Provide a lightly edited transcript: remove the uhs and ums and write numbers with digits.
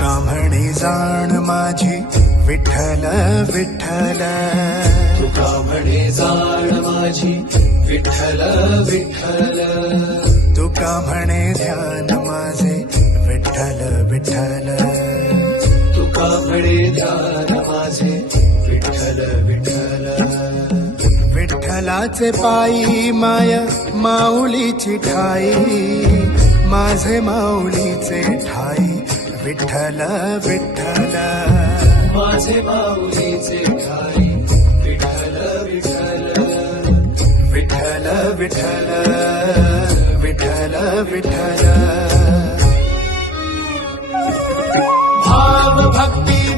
तुका म्हणे जाण माझी विठ्ठल विठ्ठल, तुका म्हणे जाण माझी विठ्ठल विठ्ठल, तुका म्हणे ध्यान माझे विठ्ठल विठ्ठल, तुका म्हणे ध्यान माझे विठ्ठल विठ्ठल. विठ्ठलाचे पायी माय माऊलीची ठाई, माझे माऊलीचे ठाई विठ्ठल विठ्ठल, माझे माऊलीचे ठाई विठ्ठल विठ्ठल, विठ्ठल विठ्ठल विठ्ठल विठ्ठल. भाव भक्ती